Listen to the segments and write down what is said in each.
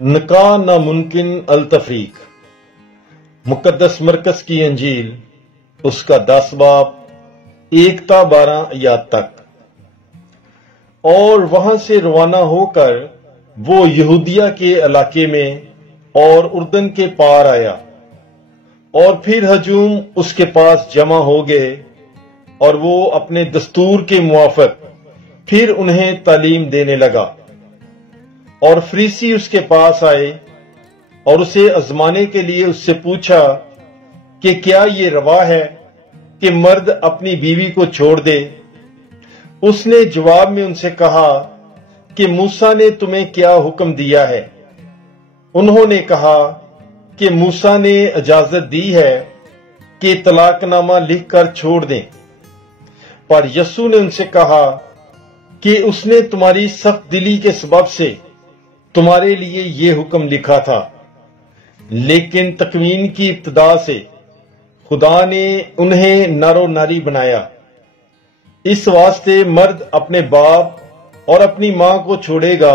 نکاح ناممکن التفریق۔ مقدس مرکز کی انجیل اس کا 10 باب 1 تا 12 آیات تک۔ اور وہاں سے روانہ ہو کر وہ یہودیہ کے علاقے میں اور اردن کے پار آیا، اور پھر ہجوم اس کے پاس جمع ہو گئے، اور وہ اپنے دستور کے موافق پھر انہیں تعلیم دینے لگا۔ اور فریسی اس کے پاس آئے اور اسے آزمانے کے لیے اس سے پوچھا کہ کیا یہ روا ہے کہ مرد اپنی بیوی کو چھوڑ دے؟ اس نے جواب میں ان سے کہا کہ موسیٰ نے تمہیں کیا حکم دیا ہے؟ انہوں نے کہا کہ موسیٰ نے اجازت دی ہے کہ طلاق نامہ لکھ کر چھوڑ دیں۔ پر یسوع نے ان سے کہا کہ اس نے تمہاری سخت دلی کے سبب سے تمہارے لیے یہ حکم لکھا تھا، لیکن تکوین کی ابتدا سے خدا نے انہیں نر و ناری بنایا۔ اس واسطے مرد اپنے باپ اور اپنی ماں کو چھوڑے گا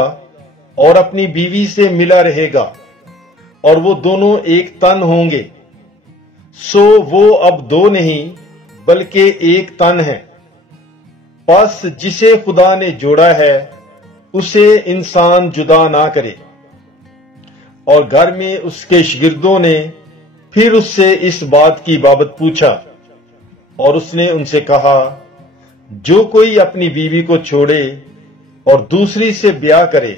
اور اپنی بیوی سے ملا رہے گا، اور وہ دونوں ایک تن ہوں گے۔ سو وہ اب دو نہیں بلکہ ایک تن ہے۔ پس جسے خدا نے جوڑا ہے اسے انسان جدا نہ کرے۔ اور گھر میں اس کے شاگردوں نے پھر اس سے اس بات کی بابت پوچھا، اور اس نے ان سے کہا، جو کوئی اپنی بیوی کو چھوڑے اور دوسری سے بیاہ کرے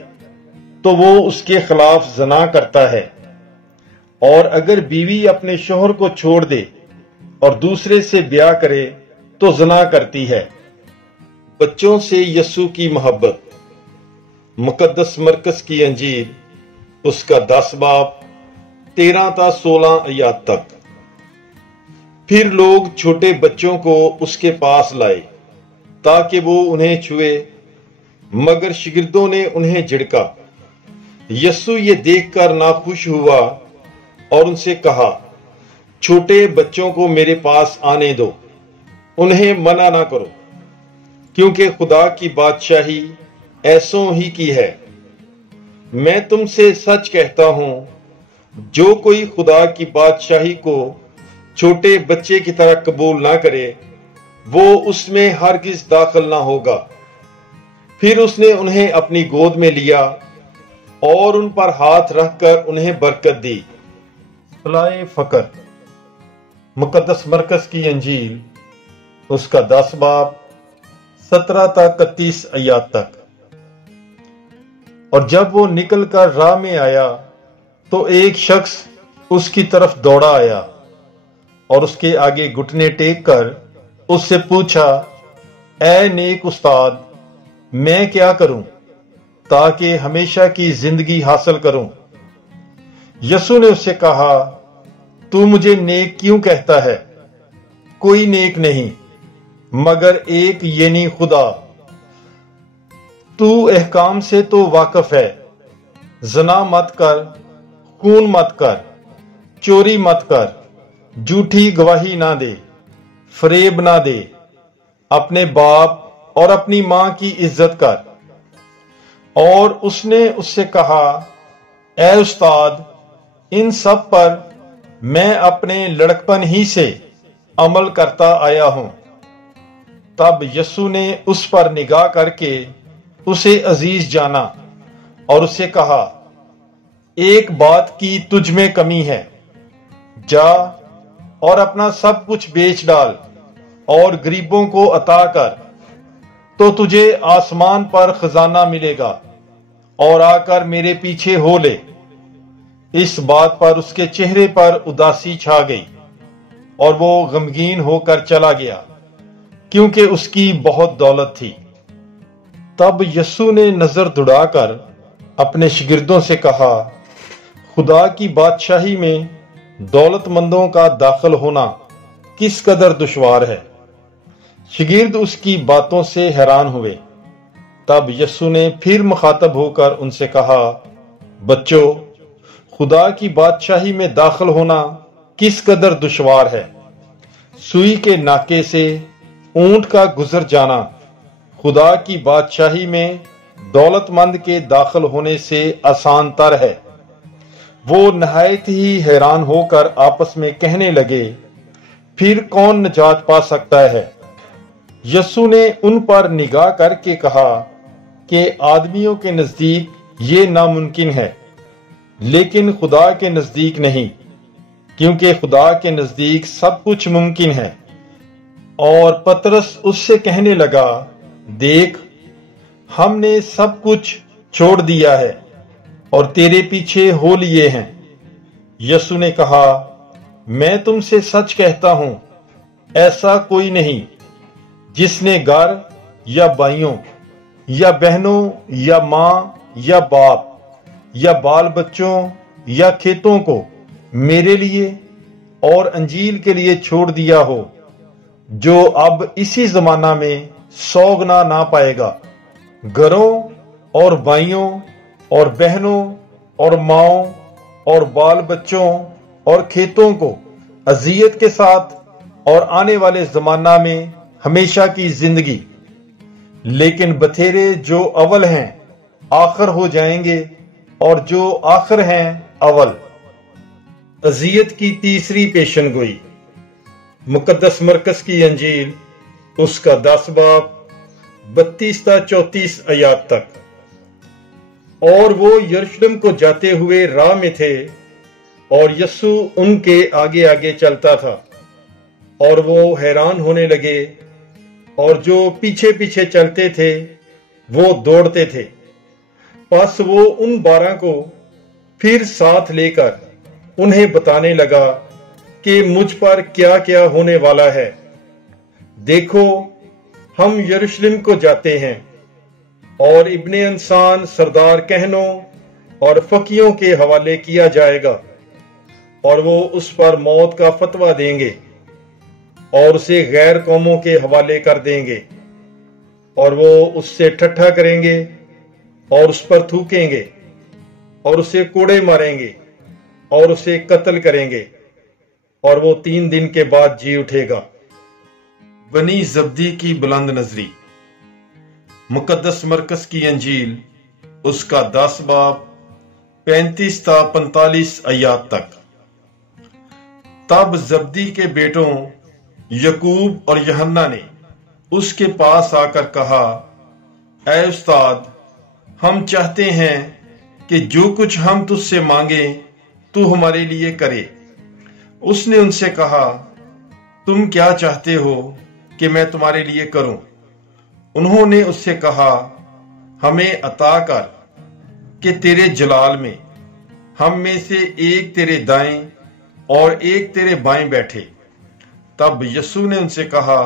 تو وہ اس کے خلاف زنا کرتا ہے، اور اگر بیوی اپنے شوہر کو چھوڑ دے اور دوسرے سے بیاہ کرے تو زنا کرتی ہے۔ بچوں سے یسوع کی محبت۔ مقدس مرکز کی انجیل اس کا 10 باب 13 تا 16 آیات تک۔ پھر لوگ چھوٹے بچوں کو اس کے پاس لائے تاکہ وہ انہیں چھوئے، مگر شاگردوں نے انہیں جھڑکا۔ یسوع یہ دیکھ کر ناخوش ہوا اور ان سے کہا، چھوٹے بچوں کو میرے پاس آنے دو، انہیں منع نہ کرو، کیونکہ خدا کی بادشاہی ایسوں ہی کی ہے۔ میں تم سے سچ کہتا ہوں، جو کوئی خدا کی بادشاہی کو چھوٹے بچے کی طرح قبول نہ کرے وہ اس میں ہرگز داخل نہ ہوگا۔ پھر اس نے انہیں اپنی گود میں لیا اور ان پر ہاتھ رکھ کر انہیں برکت دی۔ صلاح فقر۔ مقدس مرکز کی انجیل اس کا 10 باب 17 تا 31 آیات تک۔ اور جب وہ نکل کر راہ میں آیا تو ایک شخص اس کی طرف دوڑا آیا اور اس کے آگے گھٹنے ٹیک کر اس سے پوچھا، اے نیک استاد، میں کیا کروں تاکہ ہمیشہ کی زندگی حاصل کروں؟ یسوع نے اس سے کہا، تو مجھے نیک کیوں کہتا ہے؟ کوئی نیک نہیں مگر ایک، یعنی خدا۔ تو احکام سے تو واقف ہے، زنا مت کر، خون مت کر، چوری مت کر، جھوٹی گواہی نہ دے، فریب نہ دے، اپنے باپ اور اپنی ماں کی عزت کر۔ اور اس نے اس سے کہا، اے استاد، ان سب پر میں اپنے لڑکپن ہی سے عمل کرتا آیا ہوں۔ تب یسوع نے اس پر نگاہ کر کے اسے عزیز جانا اور اسے کہا، ایک بات کی تجھ میں کمی ہے، جا اور اپنا سب کچھ بیچ ڈال اور غریبوں کو عطا کر، تو تجھے آسمان پر خزانہ ملے گا، اور آ کر میرے پیچھے ہو لے۔ اس بات پر اس کے چہرے پر اداسی چھا گئی اور وہ غمگین ہو کر چلا گیا، کیونکہ اس کی بہت دولت تھی۔ تب یسوع نے نظر دوڑا کر اپنے شاگردوں سے کہا، خدا کی بادشاہی میں دولت مندوں کا داخل ہونا کس قدر دشوار ہے۔ شاگرد اس کی باتوں سے حیران ہوئے۔ تب یسوع نے پھر مخاطب ہو کر ان سے کہا، بچوں، خدا کی بادشاہی میں داخل ہونا کس قدر دشوار ہے۔ سوئی کے ناکے سے اونٹ کا گزر جانا خدا کی بادشاہی میں دولت مند کے داخل ہونے سے آسان تر ہے۔ वो नहायत ही हैरान होकर आपस में कहने लगे, फिर कौन निजात पा सकता है? यीशु ने उन पर निगाह करके कहा कि आदमियों के नजदीक ये नामुमकिन है, लेकिन खुदा के नजदीक नहीं, क्योंकि खुदा के नजदीक सब कुछ मुमकिन है। और पतरस उससे कहने लगा, देख, हमने सब कुछ छोड़ दिया है और तेरे पीछे हो लिए हैं। यीशु ने कहा, मैं तुमसे सच कहता हूं, ऐसा कोई नहीं जिसने घर या भाइयों या बहनों या मां या बाप या बाल बच्चों या खेतों को मेरे लिए और अंजील के लिए छोड़ दिया हो, जो अब इसी जमाना में 100 गुना ना पाएगा। घरों और भाइयों और बहनों और माओं और बाल बच्चों और खेतों को अजियत के साथ, और आने वाले जमाना में हमेशा की जिंदगी। लेकिन बथेरे जो अव्वल हैं आखिर हो जाएंगे, और जो आखिर हैं अव्वल। अजियत की तीसरी पेशनगोई। मुकद्दस मरकस की अंजील उसका 10 बाब 32 ता 34 आयात तक। और वो यरूशलेम को जाते हुए राह में थे, और यीशु उनके आगे आगे चलता था, और वो हैरान होने लगे, और जो पीछे पीछे चलते थे वो दौड़ते थे। बस वो उन 12 को फिर साथ लेकर उन्हें बताने लगा कि मुझ पर क्या क्या होने वाला है। देखो, हम यरूशलेम को जाते हैं, और इब्ने इंसान सरदार कहनों और फकीयों के हवाले किया जाएगा, और वो उस पर मौत का फतवा देंगे और उसे गैर कौमों के हवाले कर देंगे, और वो उससे ठट्ठा करेंगे और उस पर थूकेंगे और उसे कोड़े मारेंगे और उसे कत्ल करेंगे, और वो 3 दिन के बाद जी उठेगा। बनी जब्दी की बुलंद नजरी। मुकद्दस मरकस की अंजील उसका 10 बाब 35 ता 45 आयात तक। तब जब्दी के बेटों यकूब और यूहन्ना ने उसके पास आकर कहा, ऐ उस्ताद, हम चाहते हैं कि जो कुछ हम तुझसे मांगे तू हमारे लिए करे। उसने उनसे कहा, तुम क्या चाहते हो कि मैं तुम्हारे लिए करूं? उन्होंने उससे कहा, हमें अता कर कि तेरे जलाल में हम में से एक तेरे दाएं और एक तेरे बाएं बैठे। तब यीशु ने उनसे कहा,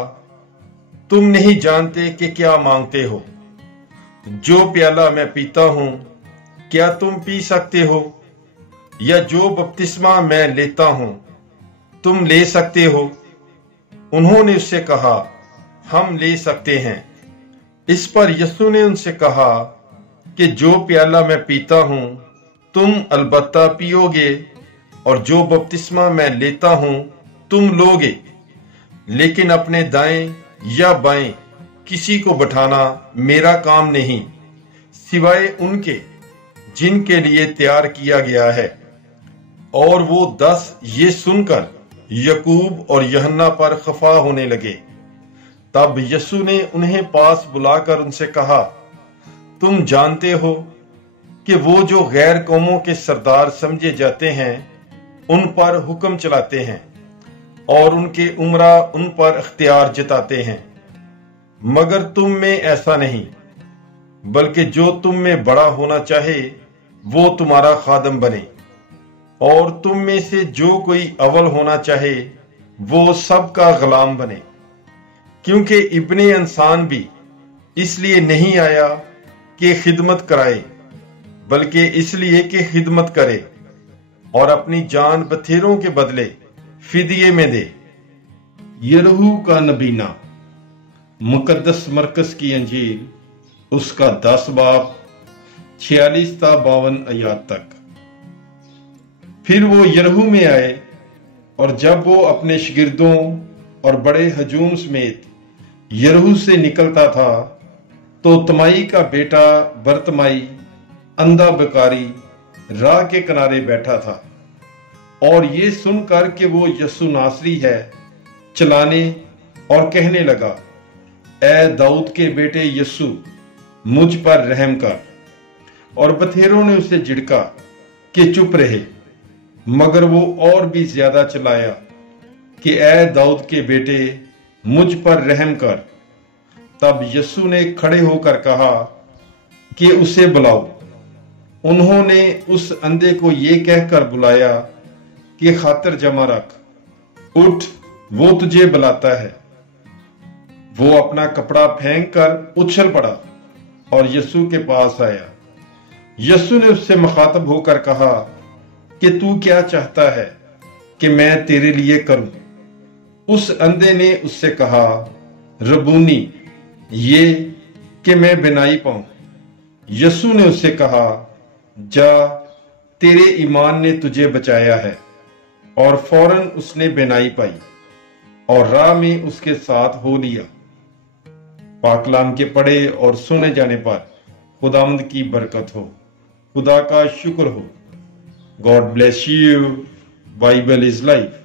तुम नहीं जानते कि क्या मांगते हो। जो प्याला मैं पीता हूं क्या तुम पी सकते हो, या जो बपतिस्मा मैं लेता हूं तुम ले सकते हो? उन्होंने उससे कहा, हम ले सकते हैं। इस पर यीशु ने उनसे कहा कि जो प्याला मैं पीता हूं तुम अलबत्ता पियोगे, और जो बपतिस्मा मैं लेता हूं तुम लोगे, लेकिन अपने दाएं या बाएं किसी को बैठाना मेरा काम नहीं, सिवाय उनके जिनके लिए तैयार किया गया है। और वो 10 ये सुनकर यकूब और यूहन्ना पर खफा होने लगे। तब यीशु ने उन्हें पास बुलाकर उनसे कहा, तुम जानते हो कि वो जो गैर कौमों के सरदार समझे जाते हैं उन पर हुक्म चलाते हैं, और उनके उमरा उन पर इख्तियार जताते हैं। मगर तुम में ऐसा नहीं, बल्कि जो तुम में बड़ा होना चाहे वो तुम्हारा खादम बने, और तुम में से जो कोई अव्वल होना चाहे वो सबका गुलाम बने। क्योंकि इब्ने इंसान भी इसलिए नहीं आया कि खिदमत कराए, बल्कि इसलिए कि खिदमत करे और अपनी जान बथेरों के बदले फिदिये में दे। यरहू का नबीना। मुकद्दस मरकस की अंजील उसका 10 बाब 46 ता 52 आयात तक। फिर वो यरहू में आए, और जब वो अपने शागिर्दों और बड़े हजूम समेत यरहू से निकलता था, तो तमाई का बेटा बरतमाई, अंधा बकारी, राह के किनारे बैठा था और ये सुनकर कि वो यीशु नासरी है, चिल्लाने और कहने लगा, ऐ दाऊद के बेटे यीशु, मुझ पर रहम कर। और बथेरों ने उसे झिड़का कि चुप रहे, मगर वो और भी ज्यादा चिल्लाया कि ऐ दाऊद के बेटे, मुझ पर रहम कर। तब यीशु ने खड़े होकर कहा कि उसे बुलाओ। उन्होंने उस अंधे को ये कहकर बुलाया कि खातर जमा रख, उठ, वो तुझे बुलाता है। वो अपना कपड़ा फेंक कर उछल पड़ा और यीशु के पास आया। यीशु ने उससे मुखातब होकर कहा कि तू क्या चाहता है कि मैं तेरे लिए करूं? उस अंधे ने उससे कहा, रबूनी, ये कि मैं बिनाई पाऊं। यीशु ने उससे कहा, जा, तेरे ईमान ने तुझे बचाया है। और फौरन उसने बिनाई पाई और राह में उसके साथ हो लिया। पाकलाम के पढ़े और सुने जाने पर खुदावंद की बरकत हो, खुदा का शुक्र हो। God bless you. Bible is life.